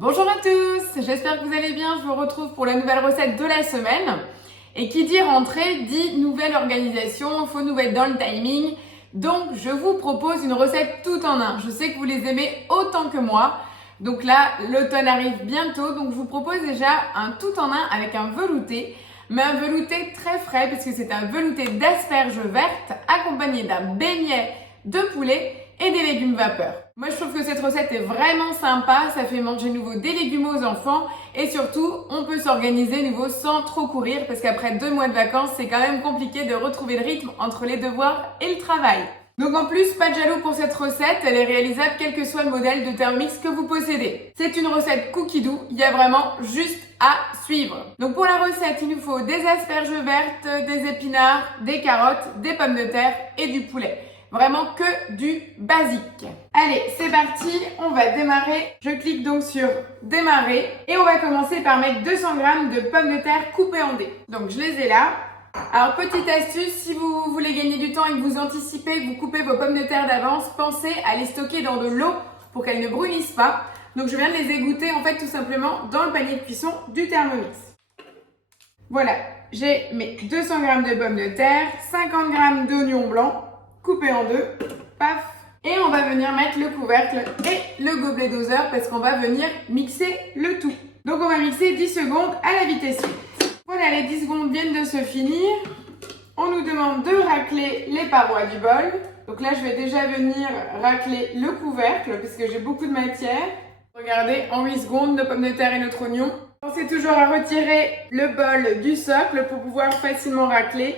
Bonjour à tous, j'espère que vous allez bien. Je vous retrouve pour la nouvelle recette de la semaine. Et qui dit rentrée dit nouvelle organisation, il faut nous être dans le timing. Donc je vous propose une recette tout en un. Je sais que vous les aimez autant que moi. Donc là, l'automne arrive bientôt, donc je vous propose déjà un tout en un avec un velouté. Mais un velouté très frais puisque c'est un velouté d'asperges vertes accompagné d'un beignet de poulet et des légumes vapeur. Moi je trouve que cette recette est vraiment sympa, ça fait manger nouveau des légumes aux enfants et surtout on peut s'organiser nouveau sans trop courir parce qu'après 2 mois de vacances c'est quand même compliqué de retrouver le rythme entre les devoirs et le travail. Donc en plus, pas de jaloux pour cette recette, elle est réalisable quel que soit le modèle de Thermomix que vous possédez. C'est une recette cookie doux, il y a vraiment juste à suivre. Donc pour la recette, il nous faut des asperges vertes, des épinards, des carottes, des pommes de terre et du poulet. Vraiment que du basique. Allez, c'est parti, on va démarrer. Je clique donc sur démarrer et on va commencer par mettre 200 g de pommes de terre coupées en dés. Donc je les ai là. Alors petite astuce, si vous voulez gagner du temps et que vous anticipez, vous coupez vos pommes de terre d'avance, pensez à les stocker dans de l'eau pour qu'elles ne brunissent pas. Donc je viens de les égoutter en fait tout simplement dans le panier de cuisson du Thermomix. Voilà, j'ai mes 200 g de pommes de terre, 50 g d'oignons blancs coupés en deux, paf. Et on va venir mettre le couvercle et le gobelet doseur parce qu'on va venir mixer le tout. Donc on va mixer 10 secondes à la vitesse 8. Voilà, les 10 secondes viennent de se finir. On nous demande de racler les parois du bol. Donc là, je vais déjà venir racler le couvercle parce que j'ai beaucoup de matière. Regardez, en 8 secondes, nos pommes de terre et notre oignon. Pensez toujours à retirer le bol du socle pour pouvoir facilement racler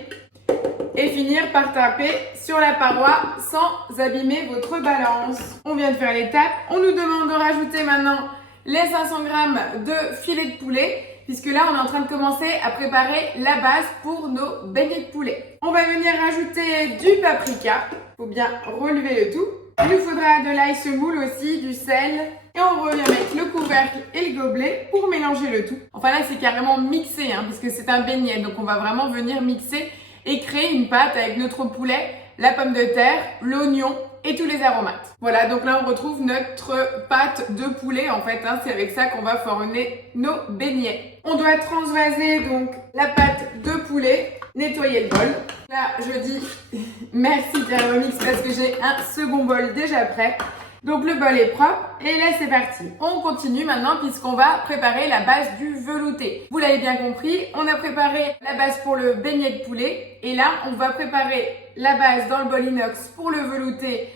et finir par taper sur la paroi sans abîmer votre balance. On vient de faire l'étape. On nous demande de rajouter maintenant les 500 g de filet de poulet. Puisque là, on est en train de commencer à préparer la base pour nos beignets de poulet. On va venir rajouter du paprika. Il faut bien relever le tout. Il nous faudra de l'ail semoule aussi, du sel. Et on revient mettre le couvercle et le gobelet pour mélanger le tout. Enfin là, c'est carrément mixé, puisque c'est un beignet. Donc on va vraiment venir mixer et créer une pâte avec notre poulet, la pomme de terre, l'oignon et tous les aromates. Voilà, donc là on retrouve notre pâte de poulet en fait, c'est avec ça qu'on va former nos beignets. On doit transvaser donc la pâte de poulet, nettoyer le bol. Là je dis merci Thermomix parce que j'ai un second bol déjà prêt. Donc le bol est propre et là c'est parti. On continue maintenant puisqu'on va préparer la base du velouté. Vous l'avez bien compris, on a préparé la base pour le beignet de poulet et là on va préparer la base dans le bol inox pour le velouté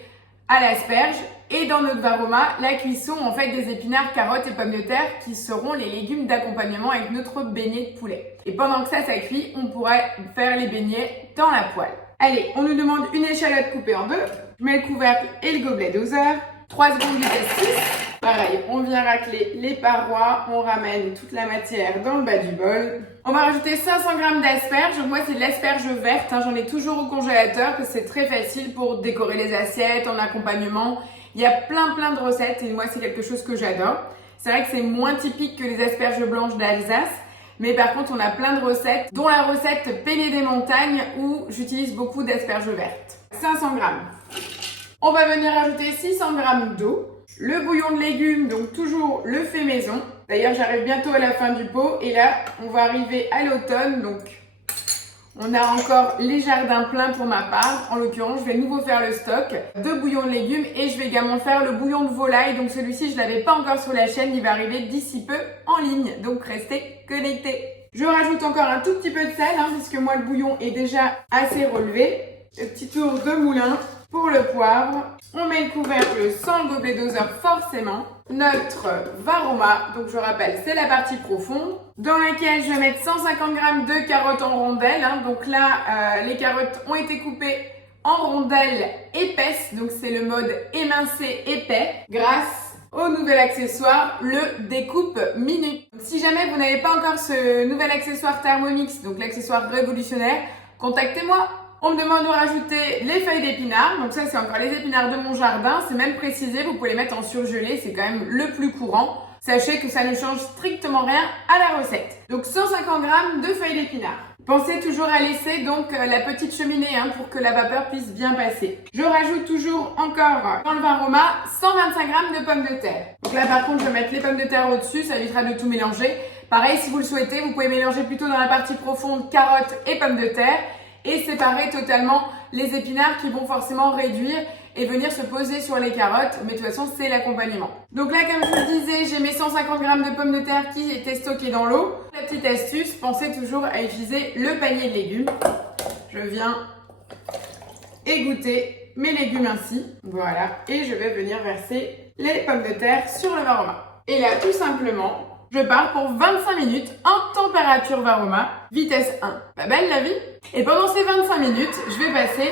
à l'asperge et dans notre varoma la cuisson en fait des épinards, carottes et pommes de terre qui seront les légumes d'accompagnement avec notre beignet de poulet. Et pendant que ça cuit, on pourra faire les beignets dans la poêle. Allez, on nous demande une échalote coupée en deux. Je mets le couvercle et le gobelet doseur. 3 secondes vitesse 6. Pareil, on vient racler les parois, on ramène toute la matière dans le bas du bol. On va rajouter 500 g d'asperges. Moi, c'est de l'asperge verte. J'en ai toujours au congélateur parce que c'est très facile pour décorer les assiettes, en accompagnement. Il y a plein de recettes et moi, c'est quelque chose que j'adore. C'est vrai que c'est moins typique que les asperges blanches d'Alsace. Mais par contre, on a plein de recettes, dont la recette Peiné des montagnes où j'utilise beaucoup d'asperges vertes. 500 g. On va venir ajouter 600 g d'eau, le bouillon de légumes, donc toujours le fait maison. D'ailleurs, j'arrive bientôt à la fin du pot et là, on va arriver à l'automne, donc on a encore les jardins pleins pour ma part. En l'occurrence, je vais de nouveau faire le stock de bouillon de légumes et je vais également faire le bouillon de volaille. Donc celui-ci, je ne l'avais pas encore sur la chaîne, il va arriver d'ici peu en ligne, donc restez connectés. Je rajoute encore un tout petit peu de sel, puisque moi le bouillon est déjà assez relevé. Le petit tour de moulin. Pour le poivre, on met le couvercle sans le gobelet doseur forcément. Notre varoma, donc je rappelle, c'est la partie profonde, dans laquelle je vais mettre 150 g de carottes en rondelles. Donc là, les carottes ont été coupées en rondelles épaisses, donc c'est le mode émincé épais, grâce au nouvel accessoire, le découpe minute. Donc, si jamais vous n'avez pas encore ce nouvel accessoire Thermomix, donc l'accessoire révolutionnaire, contactez-moi. On me demande de rajouter les feuilles d'épinards. Donc ça, c'est encore les épinards de mon jardin. C'est même précisé, vous pouvez les mettre en surgelé. C'est quand même le plus courant. Sachez que ça ne change strictement rien à la recette. Donc 150 g de feuilles d'épinards. Pensez toujours à laisser donc la petite cheminée pour que la vapeur puisse bien passer. Je rajoute toujours encore dans le vin Roma 125 g de pommes de terre. Donc là par contre je vais mettre les pommes de terre au-dessus, ça évitera de tout mélanger. Pareil, si vous le souhaitez, vous pouvez mélanger plutôt dans la partie profonde carottes et pommes de terre et séparer totalement les épinards qui vont forcément réduire et venir se poser sur les carottes, mais de toute façon c'est l'accompagnement. Donc là comme je vous le disais, j'ai mes 150 g de pommes de terre qui étaient stockées dans l'eau. La petite astuce, pensez toujours à utiliser le panier de légumes. Je viens égoutter mes légumes ainsi, voilà, et je vais venir verser les pommes de terre sur le vin Roma. Et là tout simplement, je pars pour 25 minutes en température vin Roma, vitesse 1. Pas belle la vie? Et pendant ces 25 minutes, je vais passer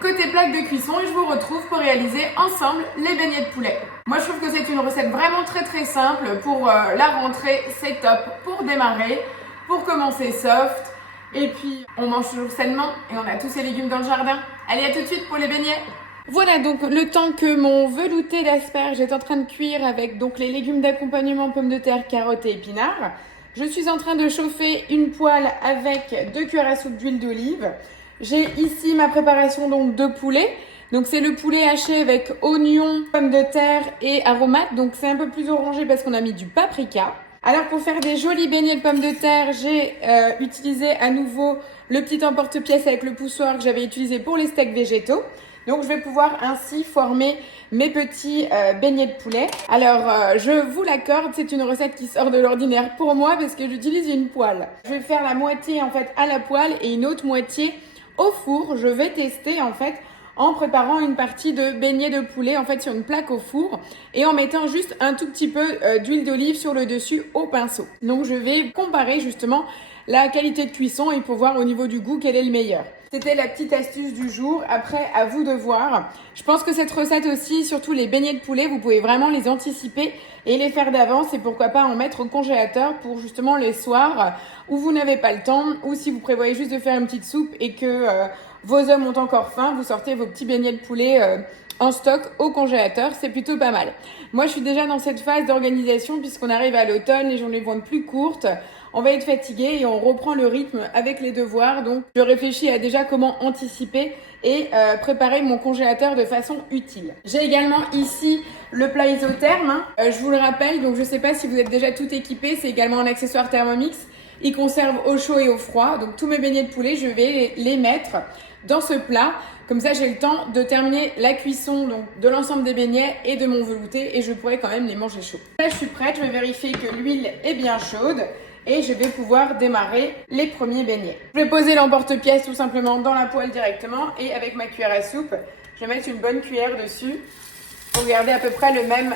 côté plaque de cuisson et je vous retrouve pour réaliser ensemble les beignets de poulet. Moi je trouve que c'est une recette vraiment très simple pour la rentrée, c'est top pour démarrer, pour commencer soft et puis on mange toujours sainement et on a tous ces légumes dans le jardin. Allez, à tout de suite pour les beignets. Voilà donc le temps que mon velouté d'asperges est en train de cuire avec donc les légumes d'accompagnement pommes de terre, carottes et épinards. Je suis en train de chauffer une poêle avec 2 cuillères à soupe d'huile d'olive. J'ai ici ma préparation donc de poulet. Donc c'est le poulet haché avec oignons, pommes de terre et aromates. Donc c'est un peu plus orangé parce qu'on a mis du paprika. Alors pour faire des jolis beignets de pommes de terre, j'ai utilisé à nouveau le petit emporte-pièce avec le poussoir que j'avais utilisé pour les steaks végétaux. Donc je vais pouvoir ainsi former mes petits beignets de poulet. Alors je vous l'accorde, c'est une recette qui sort de l'ordinaire pour moi parce que j'utilise une poêle. Je vais faire la moitié en fait à la poêle et une autre moitié au four. Je vais tester en fait en préparant une partie de beignets de poulet en fait sur une plaque au four et en mettant juste un tout petit peu d'huile d'olive sur le dessus au pinceau. Donc je vais comparer justement la qualité de cuisson et pour voir au niveau du goût quel est le meilleur. C'était la petite astuce du jour. Après, à vous de voir. Je pense que cette recette aussi, surtout les beignets de poulet, vous pouvez vraiment les anticiper et les faire d'avance et pourquoi pas en mettre au congélateur pour justement les soirs où vous n'avez pas le temps ou si vous prévoyez juste de faire une petite soupe et que vos hommes ont encore faim, vous sortez vos petits beignets de poulet en stock au congélateur, c'est plutôt pas mal. Moi, je suis déjà dans cette phase d'organisation puisqu'on arrive à l'automne, les journées vont être plus courtes. On va être fatigué et on reprend le rythme avec les devoirs. Donc, je réfléchis à déjà comment anticiper et préparer mon congélateur de façon utile. J'ai également ici le plat isotherme. Je vous le rappelle, donc je ne sais pas si vous êtes déjà tout équipé. C'est également un accessoire Thermomix. Il conserve au chaud et au froid. Donc, tous mes beignets de poulet, je vais les mettre dans ce plat. Comme ça, j'ai le temps de terminer la cuisson donc, de l'ensemble des beignets et de mon velouté et je pourrai quand même les manger chauds. Là, je suis prête. Je vais vérifier que l'huile est bien chaude. Et je vais pouvoir démarrer les premiers beignets. Je vais poser l'emporte-pièce tout simplement dans la poêle directement et avec ma cuillère à soupe, je vais mettre une bonne cuillère dessus pour garder à peu près le même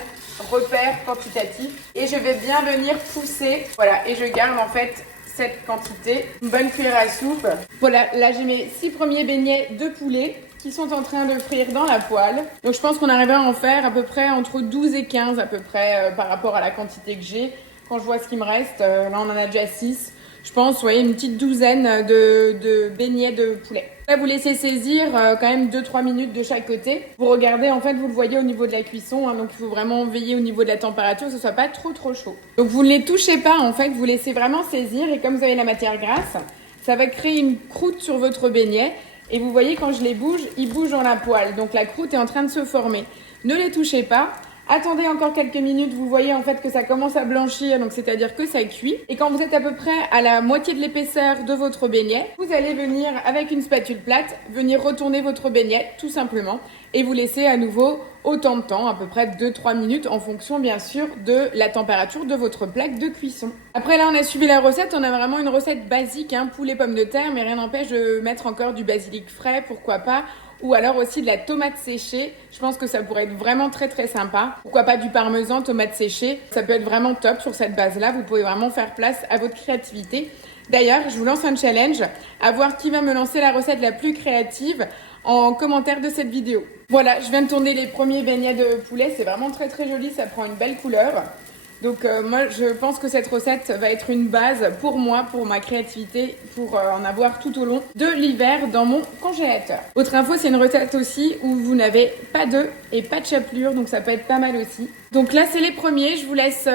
repère quantitatif. Et je vais bien venir pousser, voilà, et je garde en fait cette quantité. Une bonne cuillère à soupe. Voilà, là j'ai mes 6 premiers beignets de poulet qui sont en train de frire dans la poêle. Donc je pense qu'on arrivera à en faire à peu près entre 12 et 15 à peu près par rapport à la quantité que j'ai. Quand je vois ce qui me reste, là on en a déjà 6. Je pense, vous voyez, une petite douzaine de beignets de poulet. Là, vous laissez saisir quand même 2-3 minutes de chaque côté. Vous regardez, en fait, vous le voyez au niveau de la cuisson. Donc, il faut vraiment veiller au niveau de la température, que ce soit pas trop chaud. Donc, vous ne les touchez pas, en fait. Vous laissez vraiment saisir. Et comme vous avez la matière grasse, ça va créer une croûte sur votre beignet. Et vous voyez, quand je les bouge, ils bougent dans la poêle. Donc, la croûte est en train de se former. Ne les touchez pas. Attendez encore quelques minutes, vous voyez en fait que ça commence à blanchir, donc c'est-à-dire que ça cuit. Et quand vous êtes à peu près à la moitié de l'épaisseur de votre beignet, vous allez venir avec une spatule plate, venir retourner votre beignet tout simplement et vous laissez à nouveau autant de temps, à peu près 2-3 minutes en fonction bien sûr de la température de votre plaque de cuisson. Après là on a suivi la recette, on a vraiment une recette basique, poulet pommes de terre, mais rien n'empêche de mettre encore du basilic frais, pourquoi pas. Ou alors aussi de la tomate séchée. Je pense que ça pourrait être vraiment très sympa. Pourquoi pas du parmesan, tomate séchée. Ça peut être vraiment top sur cette base-là. Vous pouvez vraiment faire place à votre créativité. D'ailleurs, je vous lance un challenge à voir qui va me lancer la recette la plus créative en commentaire de cette vidéo. Voilà, je viens de tourner les premiers beignets de poulet. C'est vraiment très joli. Ça prend une belle couleur. Donc moi, je pense que cette recette va être une base pour moi, pour ma créativité, pour en avoir tout au long de l'hiver dans mon congélateur. Autre info, c'est une recette aussi où vous n'avez pas d'œufs et pas de chapelure, donc ça peut être pas mal aussi. Donc là, c'est les premiers. Je vous laisse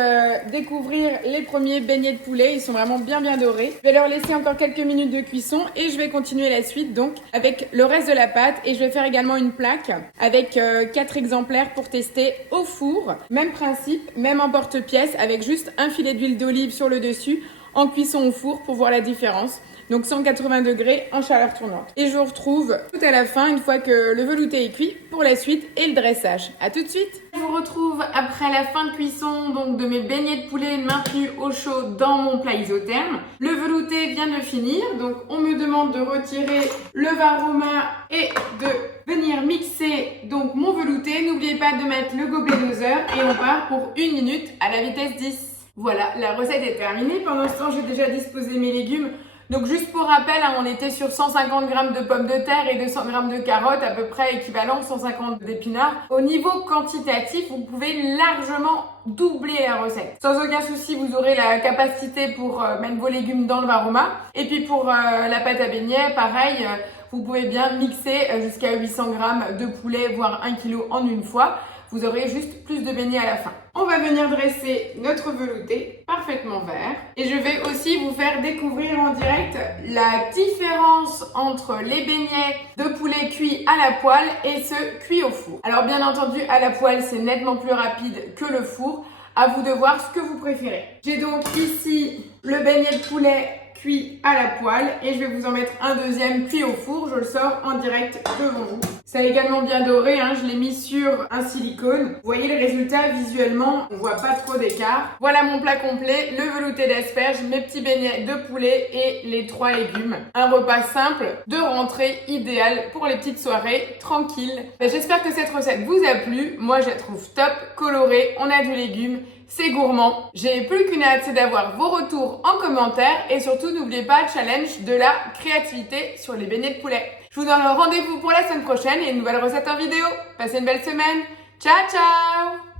découvrir les premiers beignets de poulet. Ils sont vraiment bien dorés. Je vais leur laisser encore quelques minutes de cuisson et je vais continuer la suite donc avec le reste de la pâte. Et je vais faire également une plaque avec 4 exemplaires pour tester au four. Même principe, même emporte-pièce avec juste un filet d'huile d'olive sur le dessus en cuisson au four pour voir la différence. Donc 180 degrés en chaleur tournante. Et je vous retrouve tout à la fin, une fois que le velouté est cuit, pour la suite et le dressage. À tout de suite. Je vous retrouve après la fin de cuisson donc de mes beignets de poulet maintenus au chaud dans mon plat isotherme. Le velouté vient de finir, donc on me demande de retirer le varoma et de venir mixer donc mon velouté. N'oubliez pas de mettre le gobelet doseur et on part pour 1 minute à la vitesse 10. Voilà, la recette est terminée. Pendant ce temps, j'ai déjà disposé mes légumes. Donc juste pour rappel, on était sur 150 g de pommes de terre et 200 g de carottes, à peu près équivalent 150 d'épinards. Au niveau quantitatif, vous pouvez largement doubler la recette. Sans aucun souci, vous aurez la capacité pour mettre vos légumes dans le varoma. Et puis pour la pâte à beignets, pareil, vous pouvez bien mixer jusqu'à 800 g de poulet, voire 1 kg en une fois. Vous aurez juste plus de beignets à la fin. On va venir dresser notre velouté parfaitement vert. Et je vais aussi vous faire découvrir en direct la différence entre les beignets de poulet cuits à la poêle et ceux cuits au four. Alors bien entendu, à la poêle, c'est nettement plus rapide que le four. À vous de voir ce que vous préférez. J'ai donc ici le beignet de poulet cuit à la poêle et je vais vous en mettre un deuxième cuit au four. Je le sors en direct devant vous. Ça a également bien doré, je l'ai mis sur un silicone. Vous voyez le résultat visuellement, on voit pas trop d'écart. Voilà mon plat complet, le velouté d'asperges, mes petits beignets de poulet et les 3 légumes. Un repas simple de rentrée idéal pour les petites soirées tranquilles. J'espère que cette recette vous a plu. Moi je la trouve top, colorée, on a du légume. C'est gourmand. J'ai plus qu'une hâte, c'est d'avoir vos retours en commentaire et surtout n'oubliez pas le challenge de la créativité sur les beignets de poulet. Je vous donne rendez-vous pour la semaine prochaine et une nouvelle recette en vidéo. Passez une belle semaine. Ciao ciao!